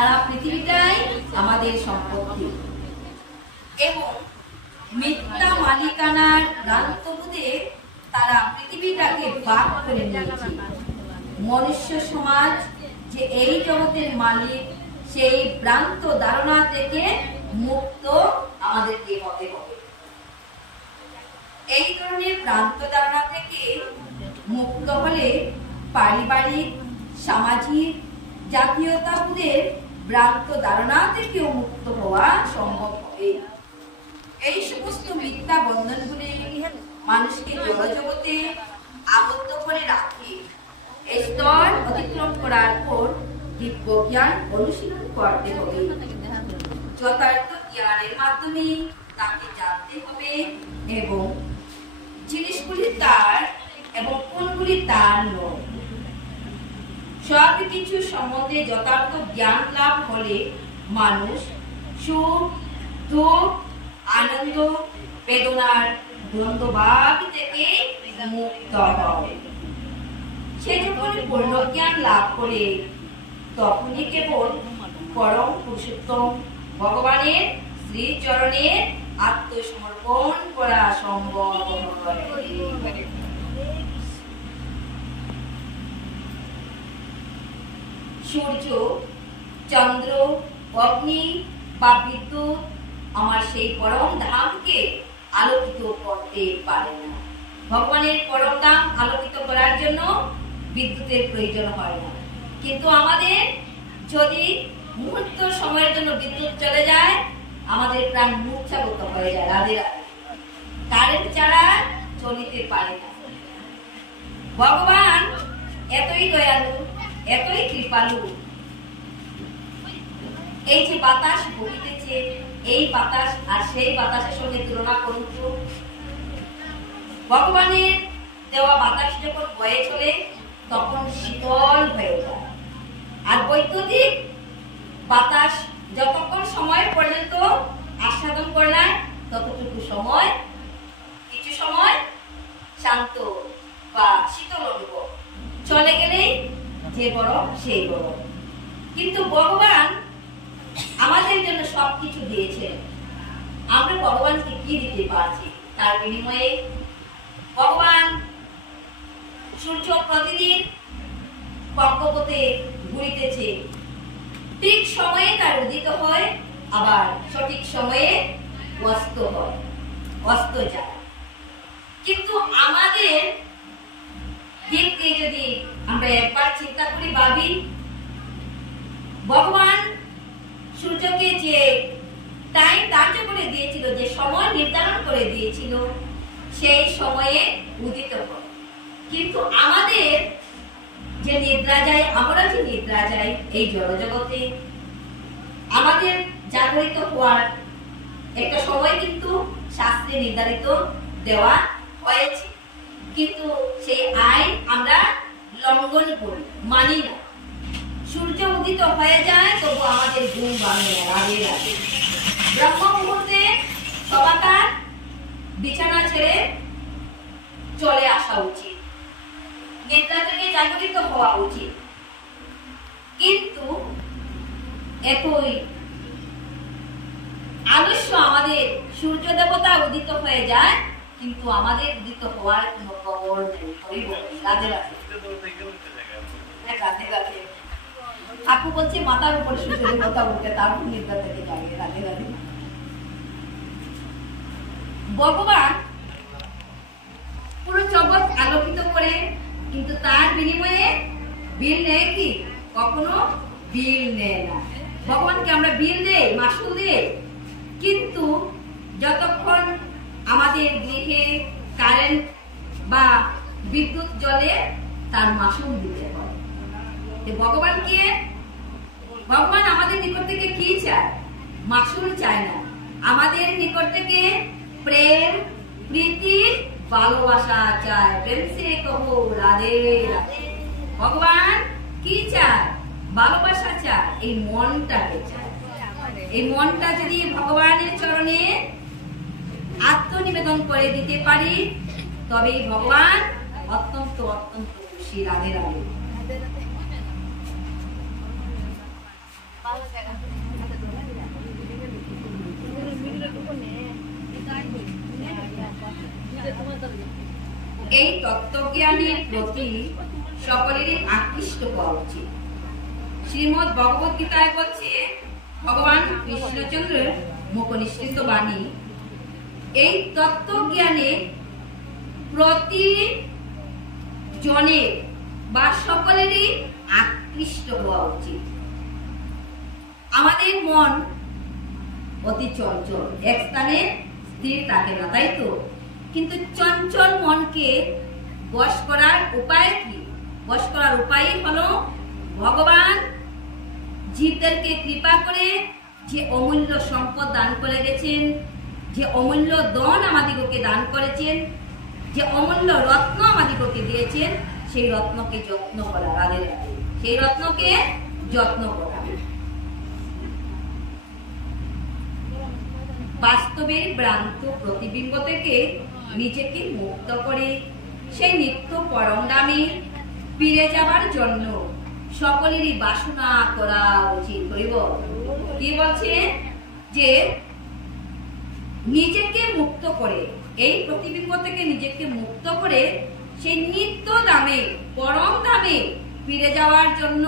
সারা পৃথিবীটাই আমাদের সম্পত্তি এবং মিথ্যা মালিকানার ভ্রান্তবোধে তারা পৃথিবীটাকে ভাগ করে নিয়েছে। মনুষ্য সমাজ যে এই জগতের মালিক, সেই ভ্রান্ত ধারণা থেকে মুক্ত আমাদেরকে হতে হবে। এই ধরনের ভ্রান্ত ধারণা থেকে মুক্ত হলে পারিবারিক, সামাজিক, জাতীয়তাবোধের ভ্রান্ত ধারণা থেকেও মুক্ত হওয়া সম্ভব হবে। এই সমস্ত মিথ্যা বন্ধনগুলি মানুষকে জড়জগতে আবদ্ধ করে রাখে। এই স্তর অতিক্রম করার পর দিব্য জ্ঞান অনুশীলন করতে হবে। যথার্থ জ্ঞানের মাধ্যমে তাকে জানতে হবে এবং জিনিসগুলি তার এবং কোনগুলি তার নয়। সব কিছু সম্বন্ধে যথার্থ জ্ঞান লাভ হলে মানুষ সুখ, দুঃখ, আনন্দ, বেদনার দ্বন্দ্বভাব থেকে মুক্ত হয়। সে যখন পূর্ণ জ্ঞান লাভ করে তখনই কেবল পরম পুরুষোত্তম ভগবানের শ্রীচরণে আত্মসমর্পণ করা সম্ভব হয়। সূর্য, চন্দ্র, অগ্নি বা বিদ্যুৎ আমার সেই পরম ধামকে আলোকিত করতে পারে না। ভগবানের পরম ধাম আলোকিত করার জন্য বিদ্যুতের প্রয়োজন হয় না। কিন্তু আমাদের যদি মুহূর্ত সময়ের জন্য বিদ্যুৎ চলে যায়, আমাদের প্রাণ মূর্ছাগত হয়ে যায়। রাধে রাধে। কারেন্ট ছাড়া চলিতে পারে না। ভগবান এতই দয়ালু, এতই কৃপালু। এই যে বাতাস বহিতেছে, এই বাতাস আর সেই বাতাসের সঙ্গে তুলনা করুন তো। ভগবানের দেওয়া বাতাস যখন বয়ে চলে তখন শীতল হয়ে যায়, আর বৈদ্যুতিক বাতাস যতক্ষণ সময় পর্যন্ত আস্বাদন করলে ততটুকু সময়, কিছু সময় শান্ত বা শীতল অনুভব, চলে গেলেই যে গরম সেই গরম। কিন্তু ভগবান আমাদের জন্য সবকিছু দিয়েছেন। আমরা ভগবানকে কি দিতে পারছি? তার বিনিময়ে ভগবান সূর্য প্রতিদিন কক্ষপথে ঘুরিতেছে। ঠিক সময়ে তার উদিত হয়, আবার সঠিক সময়ে অস্ত হয়, অস্ত যায়। কিন্তু আমাদের দিক দিয়ে যদি আমরা একবার চিন্তা করি, ভাবি, ভগবান সূর্যকে যে টাইম ধার্য করে দিয়েছিল, যে সময় নির্ধারণ করে দিয়েছিল, সেই সময়ে উদিত হয়। কিন্তু আমাদের যে নিদ্রা যায়, আমরা যে নিদ্রা যাই এই জড়জগতে, আমাদের জাগরিত হওয়ার একটা সময় কিন্তু শাস্ত্রে নির্ধারিত দেওয়া হয়েছে। কিন্তু সেই আইন আমরা লঙ্ঘন করি, মানি না। সূর্য উদিত হয়ে যায় তবু আমাদের ঘুম ভাঙে না। রাধে রাধে। ব্রহ্ম মুহূর্তে সবাকার বিছানা ছেড়ে চলে আসা উচিত, নিদ্রা থেকে জাগরিত হওয়া উচিত। কিন্তু একই আলস্য আমাদের সূর্য দেবতা উদিত হয়ে যায়, কিন্তু আমাদের উদিত হওয়ার কোনো খবর নেই। রাধে রাধে। রাধে রাধে। ঠাকুর বলছে মাথার উপরে সূর্য দেবতা উঠে তারপর নিদ্রা থেকে জাগে। রাধে রাধে। ভগবান পুরো জগৎ আলোকিত করে, কিন্তু তার বিনিময়ে বিল নেয় কি? কখনো বিল নেয় না। ভগবানকে আমরা বিল দেই, মাসুল দেই, কিন্তু যতক্ষণ আমাদের গৃহে কারেন্ট বা বিদ্যুৎ জ্বলে তার মাসুল দিতে হয়। ভগবান আমাদের নিকট থেকে কি চায়? মাসুল চায় না। আমাদের নিকট থেকে প্রেম, প্রীতি, ভালোবাসা চায়। প্রেম সে কহো রাধে রাধে। ভগবান কি চায়? ভালোবাসা চায়। এই মনটাকে চায়। এই মনটা যদি ভগবানের চরণে আত্মনিবেদন করে দিতে পারি, তবে ভগবান অত্যন্ত অত্যন্ত খুশি। রাধে রাধে। এই তত্ত্বজ্ঞানের প্রতি সকলেরই আকৃষ্ট হওয়া উচিত। শ্রীমদ্ ভগবত গীতায় বলছে, ভগবান কৃষ্ণচন্দ্রের মুখনিসৃত বাণী, এই তত্ত্বজ্ঞানে প্রতি জনের বা সকলেরই আকৃষ্ট হওয়া উচিত। আমাদের মন অতি চঞ্চল, এক স্থানে স্থির থাকে না, তাই তো? কিন্তু চঞ্চল মনকে বশ করার উপায় কি? বশ করার উপায় হলো ভগবান জীবদেরকে কৃপা করে যে অমূল্য সম্পদ দান করে গেছেন, যে অমূল্য ধন আমাদিগকে দান করেছেন, যে অমূল্য রত্ন আমাদিগকে দিয়েছেন, সেই রত্নকে যত্ন করা, রাধে রাধে, সেই রত্নকে যত্ন করা। বাস্তবের ভ্রান্ত প্রতিবিম্ব থেকে নিজেকে মুক্ত করে সেই নিত্য পরম ধামে ফিরে যাবার জন্য সকলেরই বাসনা করা উচিত। কি বলছে? যে নিজেকে মুক্ত করে, এই প্রতিবিম্ব থেকে নিজেকে মুক্ত করে সেই নিত্য ধামে, পরম ধামে ফিরে যাওয়ার জন্য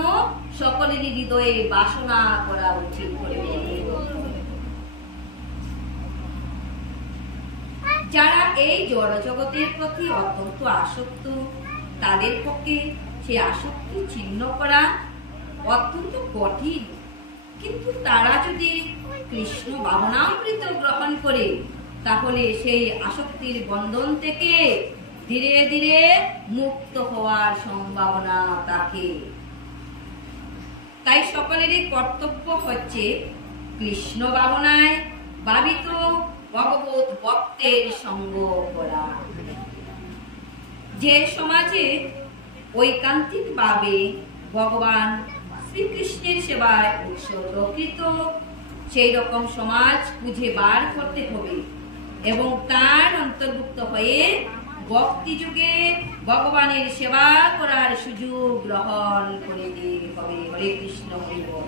সকলেরই হৃদয়ে বাসনা করা উচিত। যারা এই জড় জগতের প্রতি অত্যন্ত আসক্ত, তাদের পক্ষে সেই আসক্তি ছিন্ন করা অত্যন্ত কঠিন। কিন্তু তারা যদি কৃষ্ণ ভাবনামৃত গ্রহণ করে, তাহলে সেই আসক্তির বন্ধন থেকে ধীরে ধীরে মুক্ত হওয়ার সম্ভাবনা থাকে। তাই সকলেরই কর্তব্য হচ্ছে কৃষ্ণ ভাবনায় ভাবিত ভগবত ভক্তের সঙ্গ করা। যে সমাজে ঐকান্তিক ভাবে ভগবান শ্রীকৃষ্ণের সেবায় উৎসর্গকৃত, সেই রকম সমাজ খুঁজে বার করতে হবে এবং তার অন্তর্ভুক্ত হয়ে ভক্তি যুগে ভগবানের সেবা করার সুযোগ গ্রহণ করে দিতে হবে। হরে কৃষ্ণ হরি বল।